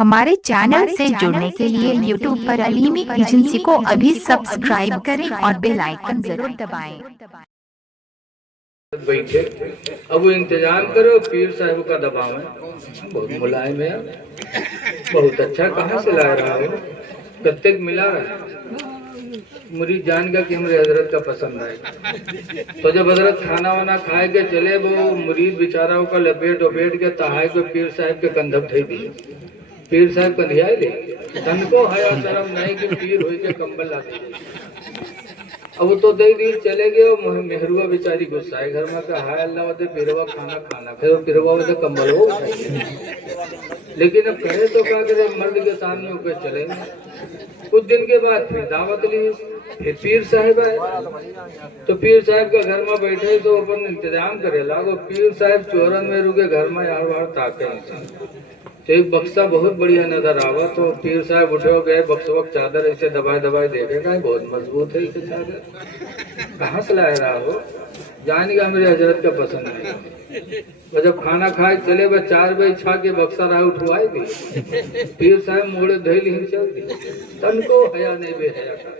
हमारे चैनल से जुड़ने के लिए YouTube पर अलीमी एजेंसी को अभी सब्सक्राइब करें और बेल आइकन जरूर दबाएं। बैठे अब वो इंतजाम करो, पीर साहब का दबाव है, बहुत मुलायम है, बहुत अच्छा। कहाँ से ला रहा हो, कब तक मिला रहा है? मुरीद जान का कि हमारे हजरत का पसंद आए, तो जब हजरत खाना वाना खाए के चले, वो मुरीद बेचारा का लपेट वपेट के तहाय को पीर साहब के कंधक थे दिए। पीर साहब कंधिया ले तन को हया शर्म नहीं कि पीर हुई के कंबल ला दे। अब तो दे दी चले गए, मेहरुआ बेचारी गुस्साए घर में का, हाय अल्लाह वदे पिरवा खाना खाना, फिर पिरवा वदे कंबल हो। लेकिन अब कहे तो क्या करे, मर्द के सामने होकर चले। कुछ दिन के बाद फिर दावत ली, फिर पीर साहब आए, तो पीर साहब के घर में बैठे तो अपन इंतजाम करे लागो। पीर साहब चोरन में रुके घर में यार वार ताके, तो एक बक्सा बहुत बढ़िया नजर आवा, तो पीर साहब उठे हो गए, बक्सवक चादर ऐसे दबाए दबाए देखेगा, बहुत मजबूत है ये चादर, कहाँ से लाया रहा हो, जानेगा मेरे हजरत का पसंद नहीं। तो जब खाना खाए चले, वह 4 बजे छा के बक्सा रहा उठवाए दी, पीर साहब मोड़े धैल ही चल दी, तन को हया नहीं बे हया का।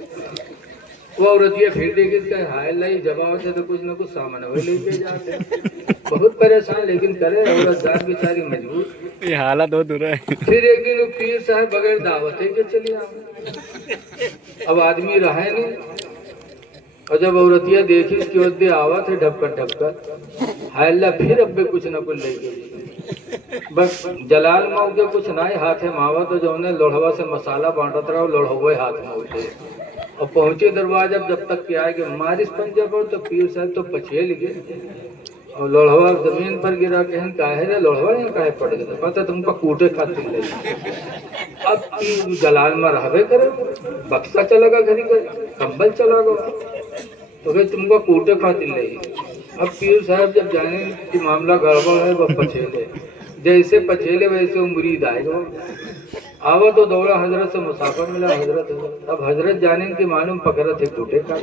वो औरतिया फिर देखी हाय लाई जवाब से तो कुछ न कुछ सामान वो लेके जाते, बहुत परेशान, लेकिन करे औरत जान बेचारी मजबूर, ये हालत हो दूर है। फिर एक दिन पीर साहब बगैर दावत के चले आओ, अब आदमी रहा नहीं, और जब औरतिया देखी इसकी वद्दे आवा थे ढपकर ढपकर, हाय अल्लाह फिर अब कुछ न कुछ लेके, बस जलाल माऊ के कुछ ना ही हाथे मावा, तो जो उन्हें लोढ़वा से मसाला बांटत रहा, लोढ़वे हाथ में उठे और पहुंचे दरवाजा, जब तक के आए कि मारिस पंजा पर, तो पीर साहब तो पछेल गए और लोढ़वा जमीन पर गिरा, कहन काहे रे लोढ़वा यहाँ काहे पड़ गया, पता तुमको कूटे खातिर ले। अब जलाल में रहबे करे, बक्सा चला गया घरी का, कंबल चला गया, तो भाई तुमको कूटे खातिर ले। अब पीर साहब जब जाने कि मामला गड़बड़ है, वह पछेले, जैसे पछेले वैसे वो मुरीद आएगा, आवा तो दौड़ा हजरत से मुसाफिर मिला, हजरत। अब हजरत जाने कि मालूम पकड़ा थे कूटे का,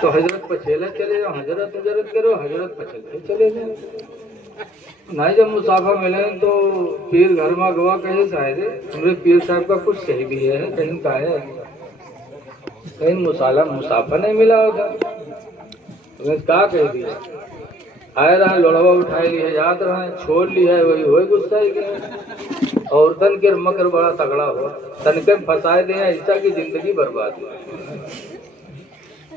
तो हजरत पछेला चले जाओ, हजरत हजरत करो, हजरत पछेलते चले जाओ। नहीं जब मुसाफा मिले तो पीर घर में गवा कहे शायद हमरे पीर साहब का कुछ सही भी है, कहीं का है, कहीं मुसाफा नहीं मिला होगा, तो क्या कह दिया, आए रहा लोढ़वा उठाए लिया, याद रहा छोड़ लिया है, वही हो गुस्सा ही गया, और तन के मकर बड़ा तगड़ा हुआ, तन के फंसाए दे ऐसा की जिंदगी बर्बाद हुआ।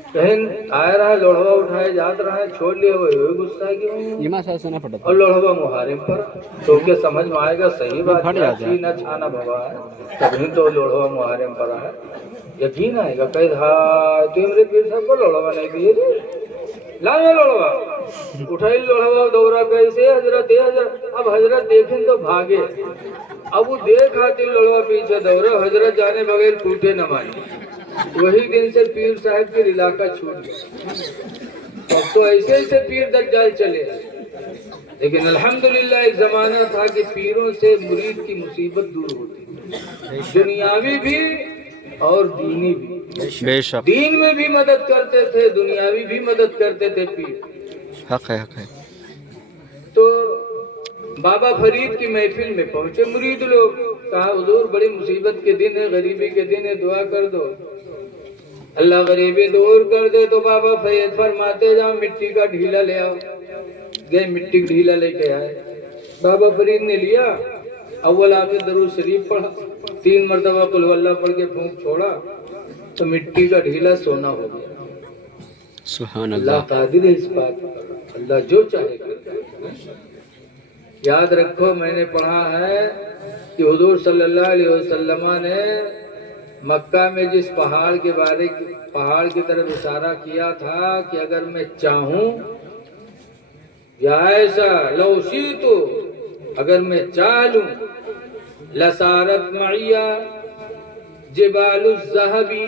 कहीं आया रहा लोढ़वा उठाए जात रहा है, छोड़ लिया वही हो गुस्सा की, और लोढ़वा मुहारिम पर, तो क्या समझ में आएगा सही बात है, न छाना भवा है, तभी तो लोढ़वा मुहारिम पर है, यकीन आएगा कहीं तो मेरे पीर साहब को लोढ़वा नहीं दिए, ला लोढ़वा उठाई, लोढ़वा दौरा कैसे हजरत हजरत। अब हजरत देखें तो भागे, अब वो देख आती लोढ़वा पीछे दौड़े, हजरत जाने बगैर टूटे न माने। वही दिन से पीर साहब के इलाका छूट गया। अब तो ऐसे ऐसे पीर दज्जाल चले, लेकिन अल्हम्दुलिल्लाह एक जमाना था कि पीरों से मुरीद की मुसीबत दूर होती, दुनियावी भी और दीनी भी। बेशक दीन में भी मदद करते थे, दुनियावी भी मदद करते थे पीर। हक है, हक है। तो बाबा फरीद की महफिल में पहुंचे मुरीद लोग, कहा हुजूर बड़ी मुसीबत के दिन है, गरीबी के दिन है, दुआ कर दो, अल्लाह गरीबी दूर कर दे। तो बाबा फरीद फरमाते जाओ मिट्टी का ढीला ले आओ, गए मिट्टी का ढीला लेके आए, बाबा फरीद ने लिया, अव्वल आके दरूद शरीफ पढ़ा, 3 मरतबा कुल वल्लाह पढ़ के फूंक छोड़ा, तो मिट्टी का ढीला सोना हो गया। सुभान अल्लाह कादिर है इस बात पर, अल्लाह जो चाहे करता है। याद रखो मैंने पढ़ा है कि हुजूर सल्लल्लाहु अलैहि वसल्लम ने मक्का में जिस पहाड़ की तरफ इशारा किया था कि अगर मैं चाहूं, या ऐसा लौसी तो अगर मैं चाह लूं, लसारत मइया जिबालुज़ ज़हबी,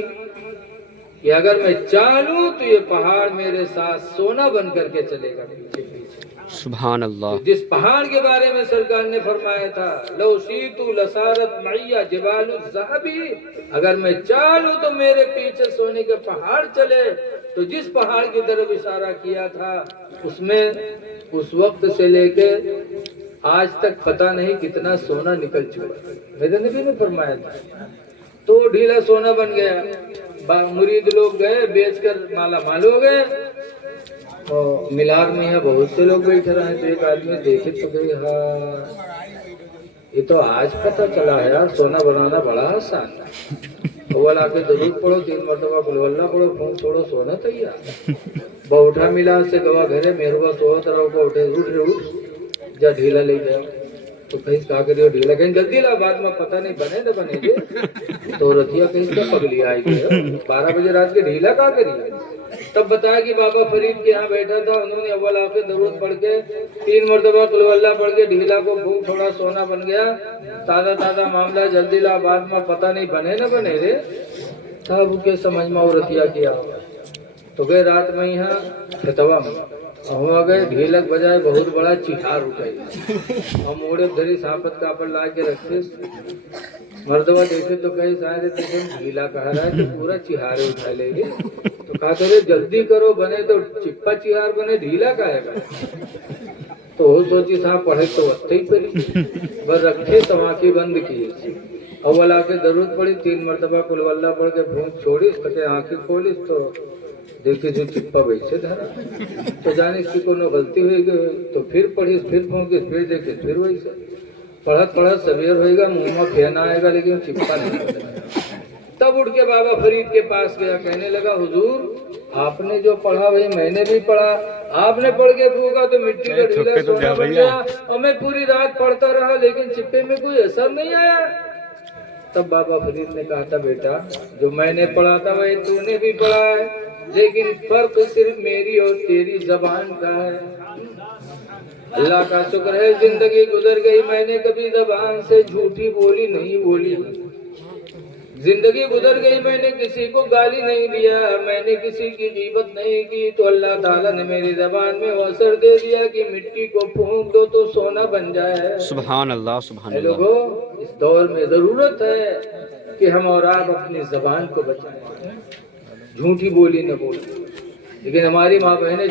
कि अगर मैं चाह लूं तो ये पहाड़ मेरे साथ सोना बन करके चलेगा पीछे पीछे। सुभान अल्लाह। जिस पहाड़ के बारे में सरकार ने फरमाया था लौसीतु लसारत मइया जिबालुज़ ज़हबी, अगर मैं चाह लूं तो मेरे पीछे सोने के पहाड़ चले, तो जिस पहाड़ की तरफ इशारा किया था उसमें उस वक्त से लेके आज तक पता नहीं कितना सोना निकल चुका। मेरे नबी ने फरमाया था तो ढीला सोना बन गया। मुरीद लोग गए बेचकर माला माल हो गए। और मिलार में यहाँ बहुत से लोग बैठे रहे। तो एक आदमी देखे तो गई, हाँ ये तो आज पता चला है यार, सोना बनाना बड़ा आसान है। अव्वल आके दरूद पढ़ो, 3 मरतबा कुल वल्लाह पढ़ो, फूंक छोड़ो, सोना तैयार। बहुठा मिला से गवा घरे मेहरबा सोहत रहो को उठे उठ जा ढीला ले जाओ। तो कहीं का करियो ढीला, कहीं जल्दी ला, बाद में पता नहीं बने न बने दे। तो रतिया कहीं से पगली आई गए 12 बजे रात के ढीला का करिए। तब बताया कि बाबा फरीद के यहाँ बैठा था, उन्होंने अव्वल आके दरूद पढ़ के 3 मरतबा कुल वल्लाह पढ़ के ढीला को फूंक छोड़ा, सोना बन गया। ताजा ताजा मामला, जल्दी ला, बाद में पता नहीं बने न बने रे। तब के समझ में औरतिया किया। तो गए रात में यहाँ खेतवा में हुआ गए, ढीलक बजाए बहुत बड़ा चिहार उठाई। हम ओढ़े धरी सापत का पर ला के रखे। मर्दवा देखे तो कहे शायद ढीला कह रहा है तो पूरा चिहारे उठा लेंगे। तो कहा करे जल्दी करो, बने तो चिप्पा चिहार बने, ढीला का है। तो वो सोची साहब पढ़े तो वत्ते ही पड़ी, बस रखे तमाकी बंद किए। अव्वल आके दरूद पड़ी, 3 मरतबा कुल वल्लाह पढ़ के फूंक छोड़ी, तके आंखें खोली तो देखी जो चिप्पा वैसे धरा। तो जाने इसकी कोनो गलती हुई तो फिर पढ़ी, फिर फूंकी, फिर देखे फिर वैसे। पढ़त पढ़त सवेर होएगा, मुंह में फेना आएगा लेकिन चिप्पा नहीं। तब उठ के बाबा फरीद के पास गया, कहने लगा हुजूर आपने जो पढ़ा वही मैंने भी पढ़ा। आपने पढ़ के फूका तो मिट्टी का ढीला सोना बन गया, और मैं पूरी रात पढ़ता रहा लेकिन चिप्पे में कोई असर नहीं आया। तब बाबा फरीद ने कहा था बेटा जो मैंने पढ़ा था वही तूने भी पढ़ा है, लेकिन फर्क सिर्फ मेरी और तेरी जबान का है। अल्लाह का शुक्र है जिंदगी गुजर गई, मैंने कभी जबान से झूठी बोली नहीं बोली। जिंदगी गुजर गई, मैंने किसी को गाली नहीं दिया, मैंने किसी की गीबत नहीं की। तो अल्लाह ताला ने मेरी जबान में वो असर दे दिया कि मिट्टी को फूंक दो तो सोना बन जाए। सुभान अल्लाह, सुभान अल्लाह। लोगों इस दौर में जरूरत है कि हम और आप अपनी जबान को बचाएं, झूठी बोली न बोलें। लेकिन हमारी माँ बहनें